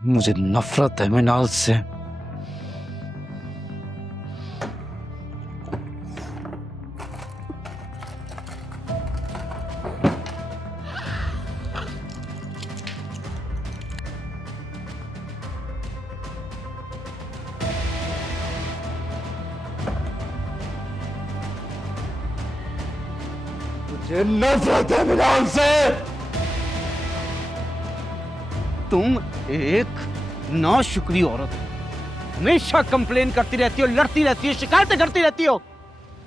मुझे नफरत है मिनाल से। मुझे नफरत है मिनाल से। तुम एक नाशुक्री औरत हो, हमेशा कंप्लेन करती रहती हो, लड़ती रहती हो, शिकायतें करती रहती हो।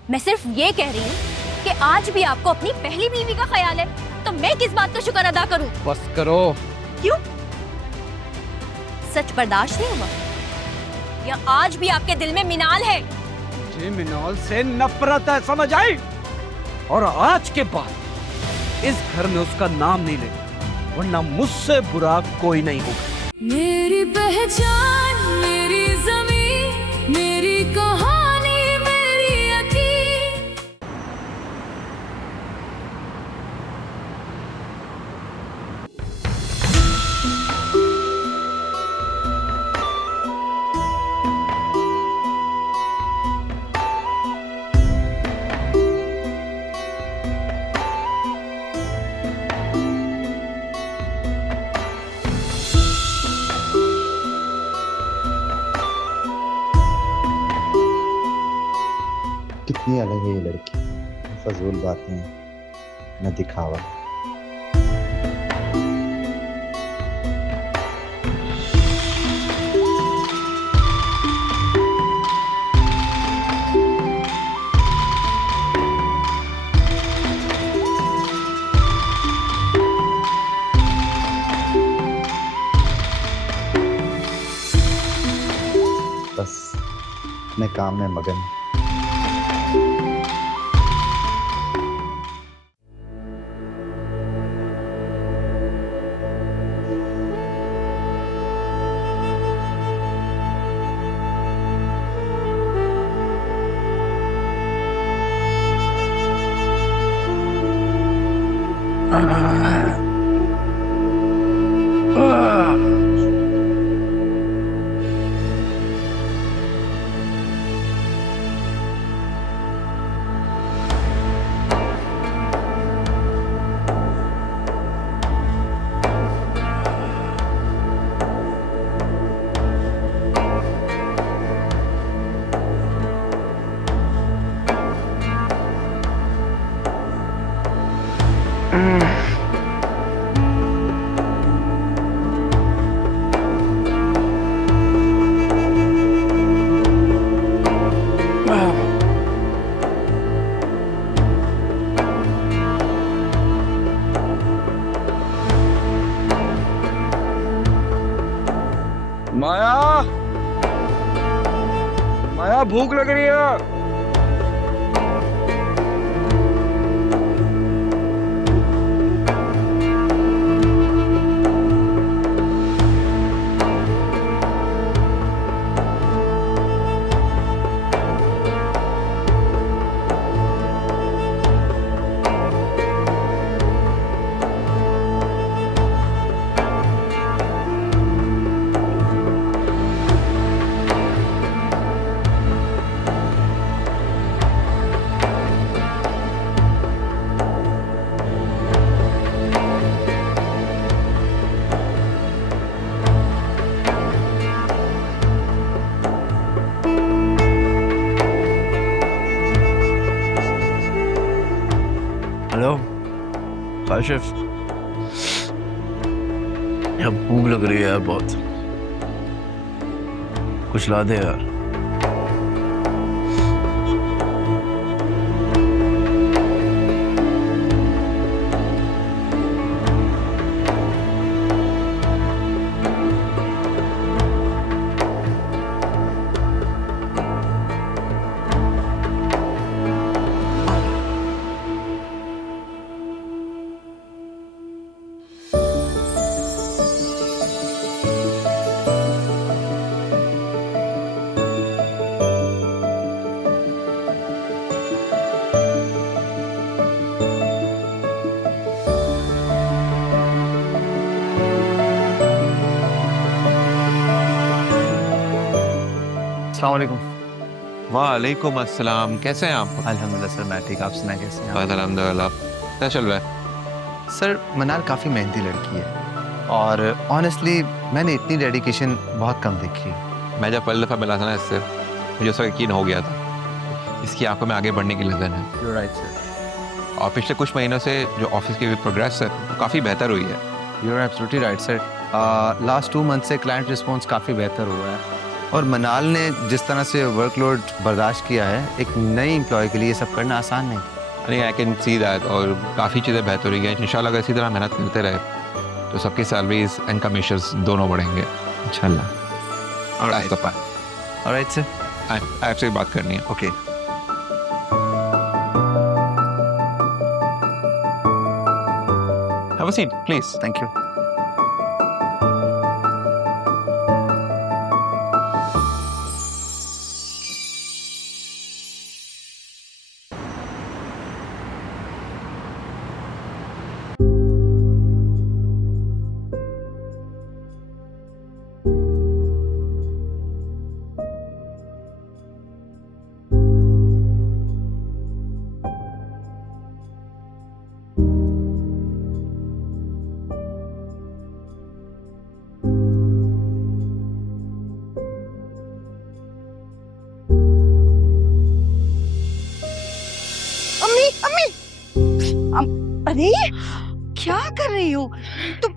मैं सिर्फ ये कह रही हूँ कि आज भी आपको अपनी पहली बीवी का ख्याल है, तो मैं किस बात का शुक्र अदा करूँ? बस करो। क्यों? सच बर्दाश्त नहीं हुआ या आज भी आपके दिल में मिनाल है? मुझे मिनाल से नफरत है, समझ आई? और आज के बाद इस घर में उसका नाम नहीं लेना, वरना मुझसे बुरा कोई नहीं होगा। मेरी पहचान, मेरी ज़मीन, मेरी कहानी, मेरी यकीन। कितनी अलग है ये लड़की, फजूल बातें न दिखावा। बस अपने काम में मगन। माया, माया भूख लग रही है। हेलो काशिफ, यार भूख लग रही है यार बहुत, कुछ ला दे यार। अस्सलाम वालेकुम। वालेकुम अस्सलाम। कैसे हैं आप? अल्हम्दुलिल्लाह सर, मैं ठीक। आप सुना कैसे हैं? बस अल्हम्दुलिल्लाह। क्या चल रहा है? सर मनाल काफ़ी मेहनती लड़की है और ऑनेस्टली मैंने इतनी डेडिकेशन बहुत कम देखी है। मैं जब पहली दफ़ा मिला था ना इससे, मुझे उसका यकीन हो गया था इसकी आंखों में आगे बढ़ने की लगन है। You're right, sir. और पिछले कुछ महीनों से जो ऑफिस की प्रोग्रेस है वो काफ़ी बेहतर हुई है। You're absolutely right, sir. Last 2 month से क्लाइंट रिस्पॉन्स काफ़ी बेहतर हुआ है और मनाल ने जिस तरह से वर्कलोड बर्दाश्त किया है, एक नई एम्प्लॉय के लिए ये सब करना आसान नहीं। नहीं, आई कैन सी दैट। और काफ़ी चीज़ें बेहतर हुई हैं। इंशाल्लाह अगर इसी तरह मेहनत करते रहे तो सबकी सैलरीज एंड कमीशंस दोनों बढ़ेंगे इंशाल्लाह। Alright. Alright, sir. आपसे बात करनी है। Okay. Have a seat, please. Thank you. अरे क्या कर रही हो तुम?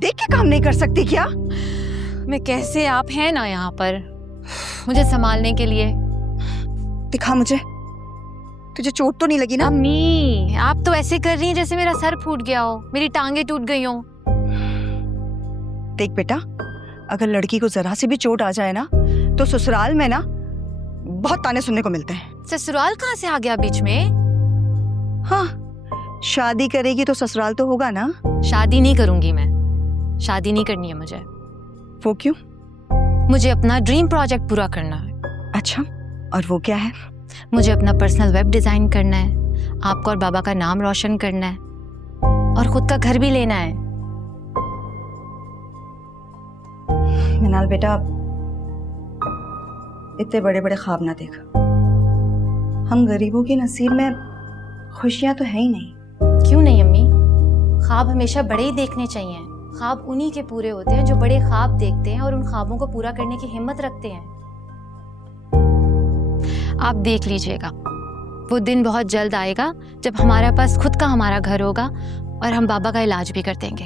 देख के काम नहीं कर सकती क्या? मैं कैसे, आप हैं ना यहाँ पर मुझे संभालने के लिए। दिखा मुझे, तुझे चोट तो नहीं लगी ना? अम्मी आप तो ऐसे कर रही हैं जैसे मेरा सर फूट गया हो, मेरी टांगे टूट गई हो। देख बेटा, अगर लड़की को जरा सी भी चोट आ जाए ना तो ससुराल में ना बहुत ताने सुनने को मिलते हैं। ससुराल कहाँ से आ गया बीच में? हाँ, शादी करेगी तो ससुराल तो होगा ना। शादी नहीं करूंगी मैं, शादी नहीं करनी है मुझे। वो क्यों? मुझे अपना ड्रीम प्रोजेक्ट पूरा करना है। अच्छा, और वो क्या है? मुझे अपना पर्सनल वेब डिजाइन करना है, आपका और बाबा का नाम रोशन करना है और खुद का घर भी लेना है। मिनाल बेटा, इतने बड़े बड़े ख्वाब ना देख। हम गरीबों के नसीब में खुशियां तो है ही नहीं। क्यों नहीं अम्मी? ख्वाब हमेशा बड़े ही देखने चाहिए। ख्वाब उन्हीं के पूरे होते हैं जो बड़े ख्वाब देखते हैं और उन ख्वाबों को पूरा करने की हिम्मत रखते हैं। आप देख लीजिएगा, वो दिन बहुत जल्द आएगा जब हमारे पास खुद का हमारा घर होगा और हम बाबा का इलाज भी कर देंगे।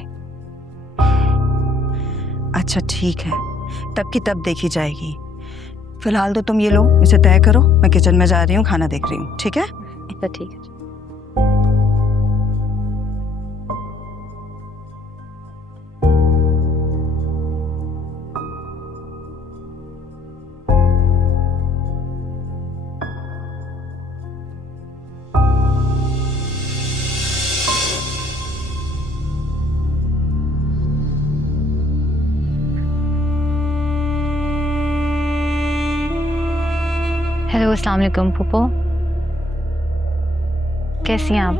अच्छा ठीक है, तब की तब देखी जाएगी। फिलहाल तो तुम ये लो, इसे तय करो। मैं किचन में जा रही हूँ, खाना देख रही हूँ। ठीक है? तो ठीक है। हेलो, अस्सलाम वालेकुम फूफो, कैसी हैं आप?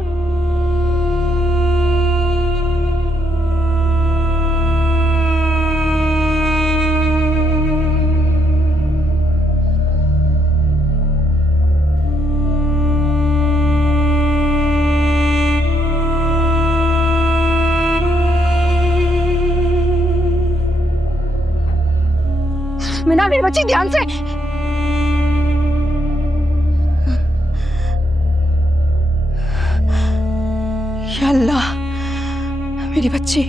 मीना मेरी बच्ची, ध्यान से। या अल्लाह, मेरी बच्ची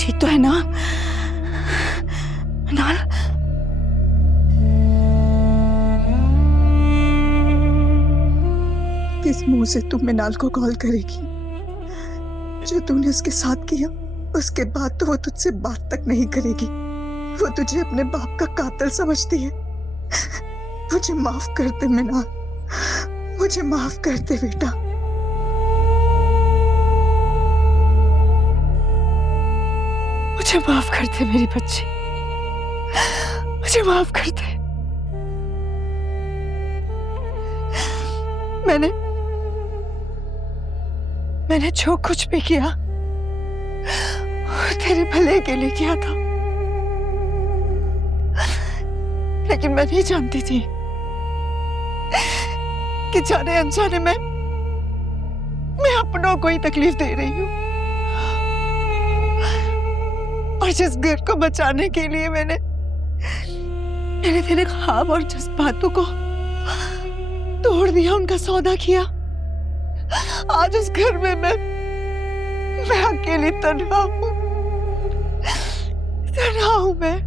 ठीक तो है ना? मिनाल, किस मुंह से तू मिनाल को कॉल करेगी? जो तूने उसके साथ किया, उसके बाद तो वो तुझसे बात तक नहीं करेगी। वो तुझे अपने बाप का कातिल समझती है। मुझे माफ कर दे मिनाल, मुझे माफ कर दे बेटा। मुझे माफ कर दे मेरी बच्ची, मुझे माफ कर दे। मैंने जो कुछ भी किया तेरे भले के लिए किया था। लेकिन मैं नहीं जानती थी कि जाने अनजाने में मैं अपनों को ही तकलीफ दे रही हूँ। और जिस घर को बचाने के लिए मैंने तेरे ख्वाब और जज्बातों को तोड़ दिया, उनका सौदा किया, आज उस घर में मैं अकेली तन्हा हूँ मैं।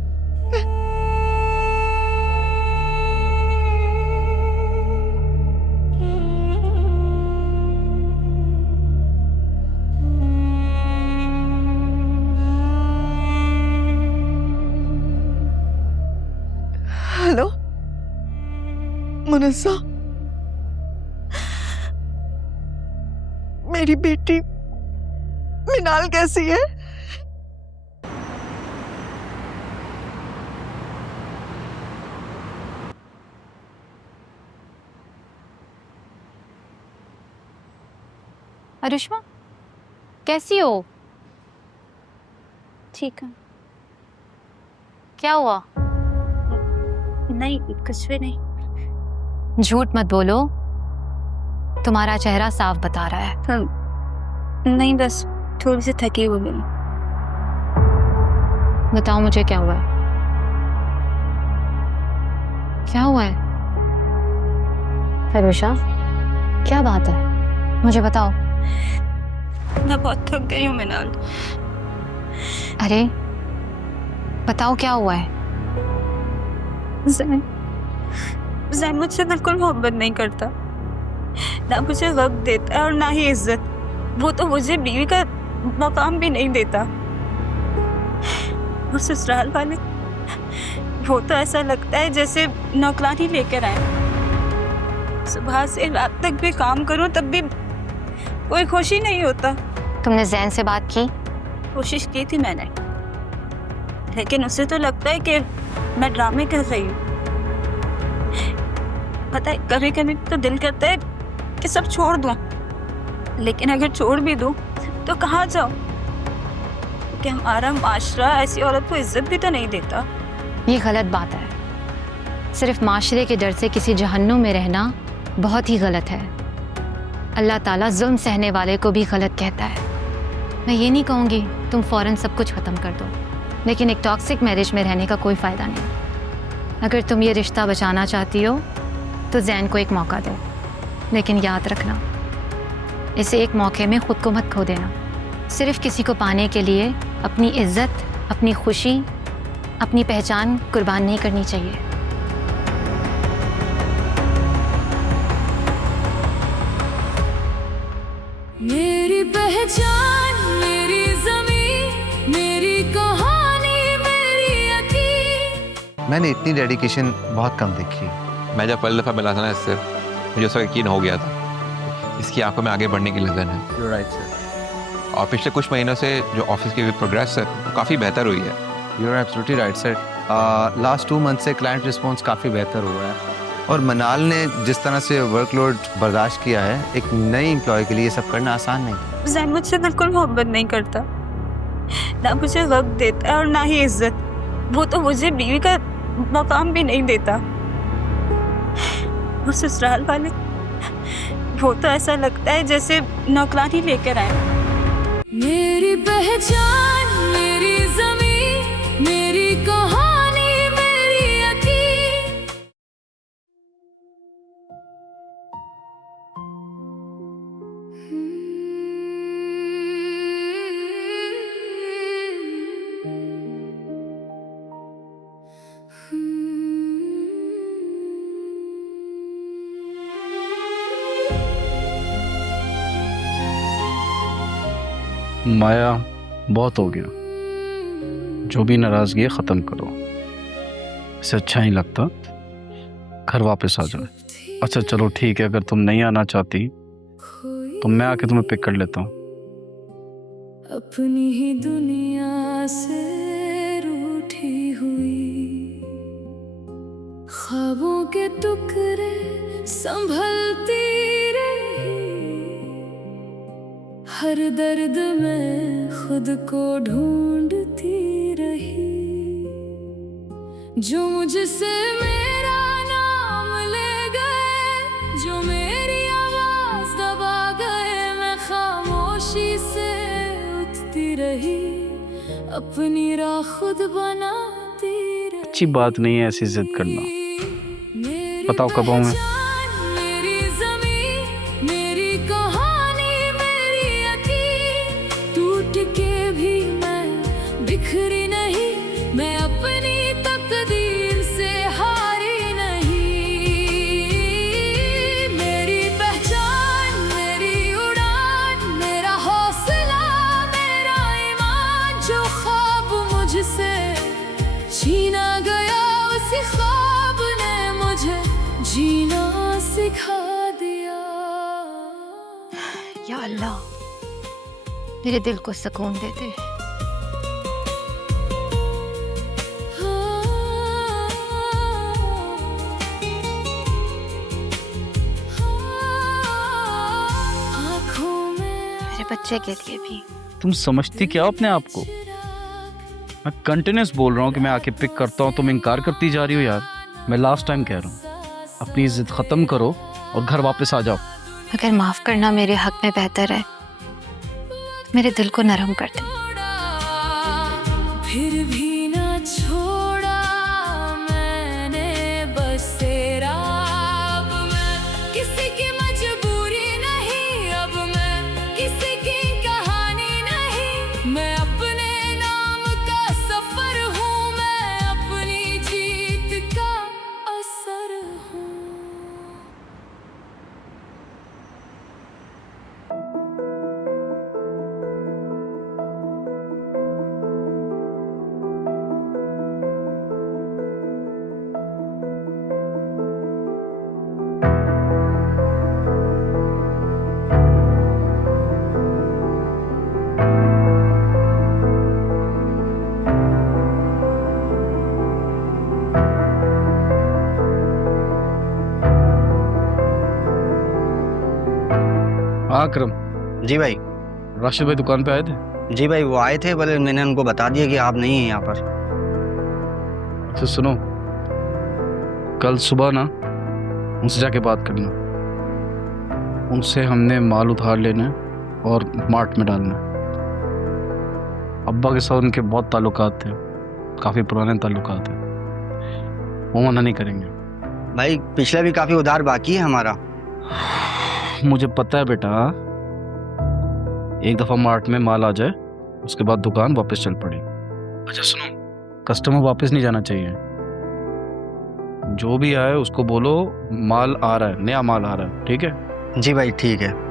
हेलो मुनस्सा, मेरी बेटी मिनाल कैसी है? अरुष्मा, कैसी हो? ठीक है। क्या हुआ? नहीं, कुछ भी नहीं। झूठ मत बोलो, तुम्हारा चेहरा साफ बता रहा है। नहीं, बस थोड़ी सी थकी हुई हूँ। बताओ मुझे क्या हुआ है? क्या हुआ है? फरुशा, क्या बात है? मुझे बताओ। मैं बहुत थक गई हूँ मिनाल। अरे बताओ क्या हुआ है? जैन मुझसे बिल्कुल मोहब्बत नहीं करता, ना मुझे वक्त देता है और ना ही इज्जत। वो तो मुझे बीवी का मकाम भी नहीं देता। वो ससुराल वाले, वो तो ऐसा लगता है जैसे नौकरानी लेकर आए। सुबह से रात तक भी काम करूं तब भी कोई खुशी नहीं होता। तुमने जैन से बात की? कोशिश की थी मैंने, लेकिन उसे तो लगता है कि मैं ड्रामे कर रही हूँ। पता है, कभी कभी तो दिल करता है कि सब छोड़ दूं, लेकिन अगर छोड़ भी दूं तो कहाँ जाऊं? क्योंकि हमारा माशरा ऐसी औरत को इज्जत भी तो नहीं देता। ये गलत बात है। सिर्फ माशरे के डर से किसी जहन्नुम में रहना बहुत ही गलत है। अल्लाह ताला जुल्म सहने वाले को भी गलत कहता है। मैं ये नहीं कहूँगी तुम फौरन सब कुछ ख़त्म कर दो, लेकिन एक टॉक्सिक मैरिज में रहने का कोई फ़ायदा नहीं। अगर तुम ये रिश्ता बचाना चाहती हो तो जैन को एक मौका दो, लेकिन याद रखना, इसे एक मौके में खुद को मत खो देना। सिर्फ किसी को पाने के लिए अपनी इज्जत, अपनी खुशी, अपनी पहचान कुर्बान नहीं करनी चाहिए। मेरी पहचान, मेरी ज़मीन, मेरी कहानी, मेरी यकीन। मैंने इतनी डेडिकेशन बहुत कम देखी। मैं जब पहली दफ़ा मिला था ना इससे, मुझे उसका यकीन हो गया था इसकी आंखों में आगे बढ़ने की लगन है। You're right, sir. और पिछले कुछ महीनों से जो ऑफिस की प्रोग्रेस है वो काफ़ी बेहतर हुई है। You're absolutely right, sir. Last 2 month से क्लाइंट रिस्पॉन्स काफ़ी बेहतर हुआ है, और मनाल ने जिस तरह से वर्कलोड बर्दाश्त किया है, एक नई एम्प्लॉय के लिए सब करना आसान नहीं। जैन मुझसे बिल्कुल मोहब्बत नहीं करता, ना मुझे वक्त देता है और ना ही इज्जत। वो तो मुझे बीवी का मकाम भी नहीं देता। वो ससुराल वाले, वो तो ऐसा लगता है जैसे नौकरानी लेकर आए। मेरी पहचान, मेरी ज़मीन, मेरी कहानी, मेरी यकीन। माया, बहुत हो गया। जो भी नाराजगी है ख़त्म करो। इससे अच्छा ही लगता घर वापस आ जाए। अच्छा चलो ठीक है, अगर तुम नहीं आना चाहती तो मैं आके तुम्हें पिक कर लेता हूँ। अपनी ही दुनिया से रूठी हुई, ख्वाबों के टुकड़े संभलती रही। हर दर्द में खुद को ढूंढती रही, जो मुझसे जो मेरी आवाज दबा गए, मैं खामोशी से उठती रही, अपनी राह खुद बनाती रही। अच्छी बात नहीं है ऐसी जिद करना। मेरी बताओ कब आऊं मैं? पहचान, मेरी ज़मीं, मेरी कहानी, मेरी यकीन, टूट के भी मैं बिखरी नहीं, मैं अपनी तकदीर से हारी नहीं। मेरी पहचान, मेरी उड़ान, मेरा हौसला, मेरा ईमान, जो ख्वाब मुझसे छीना गया, उसी ख्वाब ने मुझे जीना सिखा दिया। या अल्लाह, मेरे दिल को सुकून दे दे। आँखों में मेरे बच्चे के लिए भी। तुम समझती क्या हो अपने आप को? मैं कंटिन्यूस बोल रहा हूँ कि मैं आके पिक करता हूँ, तुम इनकार करती जा रही हो यार। मैं लास्ट टाइम कह रहा हूँ, अपनी जिद खत्म करो और घर वापस आ जाओ। अगर माफ करना मेरे हक में बेहतर है तो मेरे दिल को नरम कर दे। फिर भी ना छोड़ा मैंने बसेरा। अब मैं किसी की मजबूरी नहीं, अब मैं किसी की कहानी नहीं, मैं अपने नाम का सफर हूँ, मैं अपनी जीत का असर हूँ। हाँ अकरम, जी भाई। राशिद भाई दुकान पे आए थे? जी भाई, वो आए थे, पर मैंने उनको बता दिया कि आप नहीं हैं यहाँ पर। अच्छा सुनो, कल सुबह ना उनसे जाके बात करना। उनसे हमने माल उधार लेना है और मार्ट में डालना है। अब्बा के साथ उनके बहुत ताल्लुकात थे, काफ़ी पुराने ताल्लुकात हैं, वो मना नहीं करेंगे। भाई पिछला भी काफी उधार बाकी है हमारा। मुझे पता है बेटा, एक दफ़ा मार्ट में माल आ जाए उसके बाद दुकान वापस चल पड़ी। अच्छा सुनो, कस्टमर वापस नहीं जाना चाहिए। जो भी आए उसको बोलो माल आ रहा है, नया माल आ रहा है, ठीक है? जी भाई ठीक है।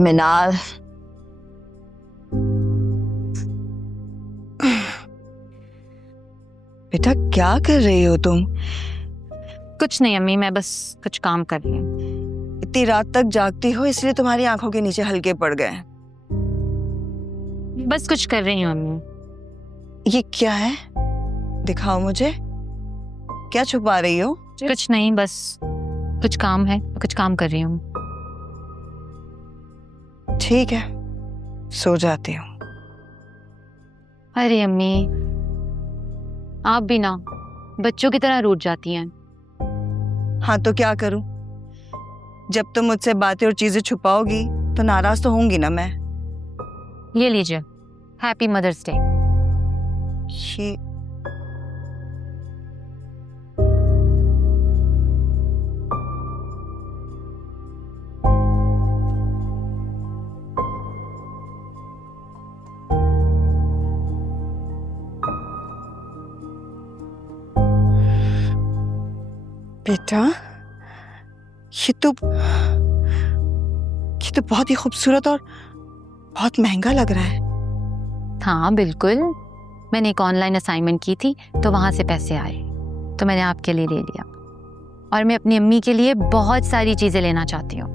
मिनाल, बेटा क्या कर रही हो तुम? कुछ नहीं अम्मी, मैं बस कुछ काम कर रही हूँ। इतनी रात तक जागती हो इसलिए तुम्हारी आंखों के नीचे हल्के पड़ गए। बस कुछ कर रही हूँ अम्मी। ये क्या है? दिखाओ मुझे, क्या छुपा रही हो? कुछ नहीं, बस कुछ काम है, कुछ काम कर रही हूँ। ठीक है, सो जाती हूँ। अरे अम्मी, आप भी ना बच्चों की तरह रूठ जाती हैं। हाँ तो क्या करूं? जब तुम मुझसे बातें और चीजें छुपाओगी तो नाराज तो होंगी ना मैं। ये लीजिए, हैप्पी मदर्स डे। ये बेटा, ये तो बहुत ही खूबसूरत और बहुत महंगा लग रहा है। हाँ बिल्कुल, मैंने एक ऑनलाइन असाइनमेंट की थी तो वहां से पैसे आए तो मैंने आपके लिए ले लिया। और मैं अपनी अम्मी के लिए बहुत सारी चीजें लेना चाहती हूँ।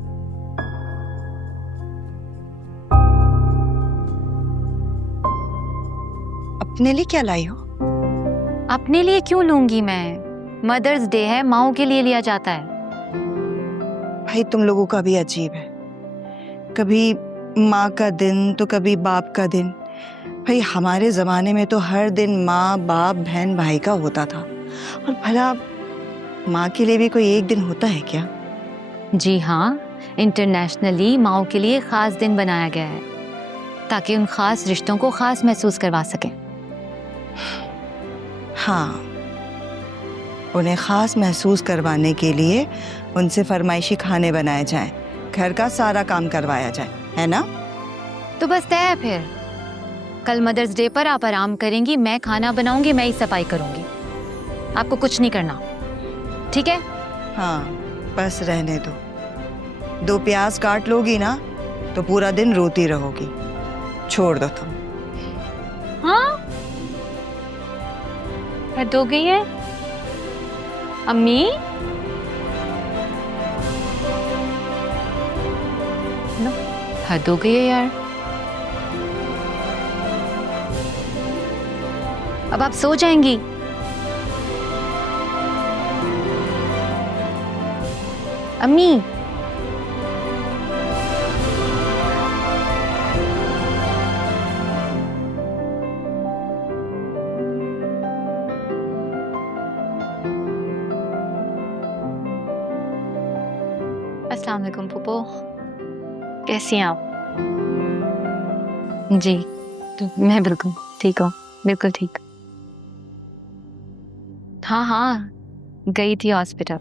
अपने लिए क्या लाई हो? अपने लिए क्यों लूंगी मैं? मदर्स डे है, माओ के लिए लिया जाता है। भाई तुम लोगों का भी अजीब है, कभी माँ का दिन तो कभी बाप का दिन। भाई हमारे जमाने में तो हर दिन माँ बाप बहन भाई का होता था, और भला माँ के लिए भी कोई एक दिन होता है क्या? जी हाँ, इंटरनेशनली माओ के लिए खास दिन बनाया गया है ताकि उन खास रिश्तों को खास महसूस करवा सकें। हाँ, उन्हें खास महसूस करवाने के लिए उनसे फरमाइशी खाने बनाए जाएं, घर का सारा काम करवाया जाए, है ना? तो बस तय है फिर। कल मदर्स डे पर आप आराम करेंगी, मैं खाना बनाऊंगी, मैं ही सफाई करूंगी। आपको कुछ नहीं करना, ठीक है? हाँ, बस रहने दो। 2 प्याज काट लोगी ना तो पूरा दिन रोती रहोगी। छोड़ दो तुम। हाँ, हद हो गई है अम्मी। नो, हद हो गई है यार। अब आप सो जाएंगी। अम्मी, अस्सलाम वालेकुम पुप्पो, कैसी हैं आप? जी, तो मैं बिल्कुल ठीक हूँ, बिल्कुल ठीक। हाँ हाँ, गई थी हॉस्पिटल।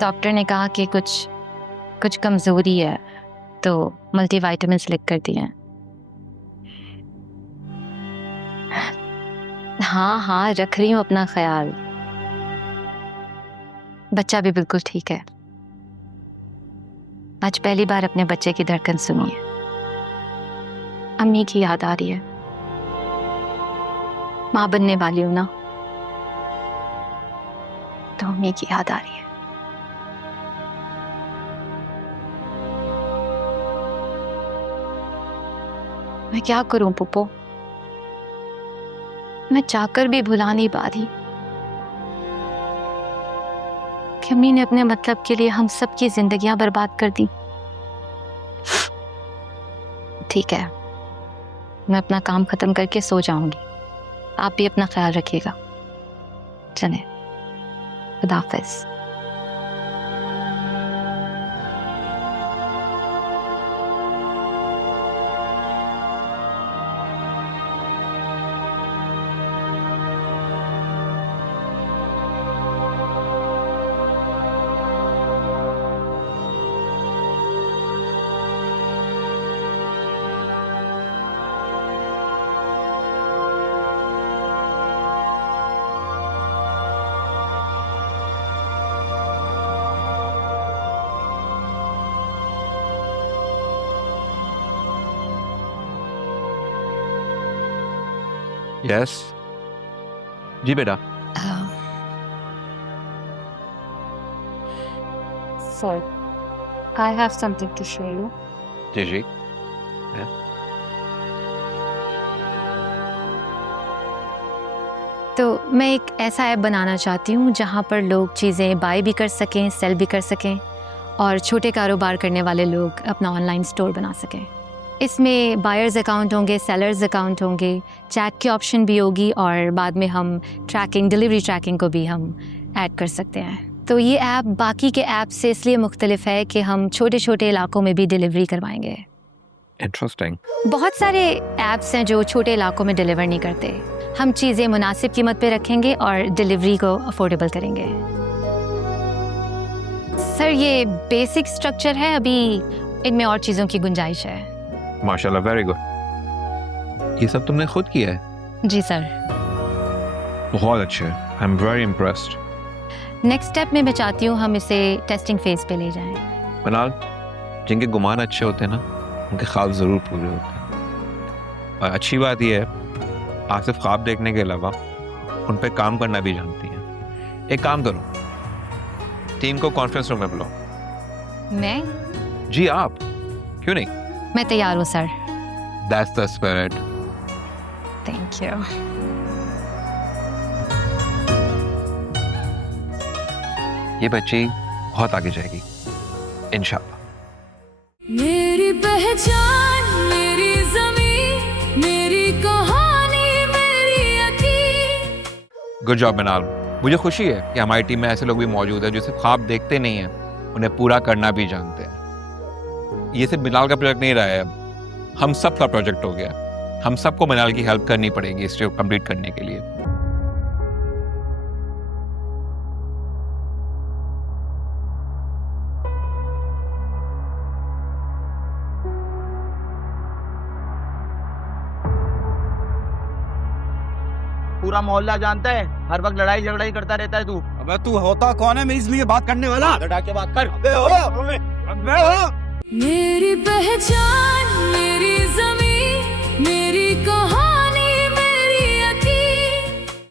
डॉक्टर ने कहा कि कुछ कमजोरी है तो मल्टीविटामिन्स लिख कर दिए हैं। हाँ हाँ, रख रही हूँ अपना ख्याल। बच्चा भी बिल्कुल ठीक है। आज पहली बार अपने बच्चे की धड़कन सुनी है। अम्मी की याद आ रही है। माँ बनने वाली हूं ना, तो अम्मी की याद आ रही है। मैं क्या करूं पुप्पो, मैं चाहकर भी भुला नहीं पा रही कि अम्मी ने अपने मतलब के लिए हम सब की जिंदगियां बर्बाद कर दी। ठीक है, मैं अपना काम खत्म करके सो जाऊंगी। आप भी अपना ख्याल रखिएगा। चलें, खुदा हाफिज़। यस जी बेटा। Sir, I have something to show you. जी जी। तो मैं एक ऐसा ऐप बनाना चाहती हूँ जहाँ पर लोग चीज़ें बाय भी कर सकें, सेल भी कर सकें, और छोटे कारोबार करने वाले लोग अपना ऑनलाइन स्टोर बना सकें। इसमें बायर्स अकाउंट होंगे, सेलर्स अकाउंट होंगे, चैट की ऑप्शन भी होगी, और बाद में हम ट्रैकिंग, डिलीवरी ट्रैकिंग को भी हम ऐड कर सकते हैं। तो ये ऐप बाकी के ऐप से इसलिए मुख्तलिफ है कि हम छोटे छोटे इलाकों में भी डिलीवरी करवाएंगे। इंटरेस्टिंग। बहुत सारे ऐप्स हैं जो छोटे इलाकों में डिलीवर नहीं करते। हम चीज़ें मुनासिब कीमत पे रखेंगे और डिलीवरी को अफोर्डेबल करेंगे। सर, ये बेसिक स्ट्रक्चर है, अभी इनमें और चीज़ों की गुंजाइश है। माशाल्लाह, वेरी गुड। ये सब तुमने खुद किया है? जी सर। बहुत अच्छे, I am very impressed. Next step में मैं चाहती हूँ हम इसे टेस्टिंग फेज पे ले जाएं। मनाल, जिनके गुमान अच्छे होते हैं ना, उनके ख्वाब ज़रूर पूरे होते हैं। और अच्छी बात यह है, आप सिर्फ ख्वाब देखने के अलावा उन पे काम करना भी जानती हैं। एक काम करो, टीम को कॉन्फ्रेंस रूम में बुलाओ। मैं? जी आप, क्यों नहीं? मैं तैयार हूँ sir. That's the spirit. Thank you. ये बच्ची बहुत आगे जाएगी इंशाल्लाह। मेरी पहचान, मेरी ज़मीन, मेरी कहानी, मेरी यकीन। गुड जॉब मनाल। मुझे खुशी है कि हमारी टीम में ऐसे लोग भी मौजूद हैं जो सिर्फ ख्वाब देखते नहीं हैं, उन्हें पूरा करना भी जानते हैं। ये सिर्फ मनाल का प्रोजेक्ट नहीं रहा है, अब हम सब का प्रोजेक्ट हो गया। हम सबको मनाल की हेल्प करनी पड़ेगी इसे कंप्लीट करने के लिए। पूरा मोहल्ला जानता है, हर वक्त लड़ाई झगड़ा ही करता रहता है तू। अबे तू होता कौन है मैं इसलिए बात करने वाला? लड़ा के बात कर। मेरी पहचान, मेरी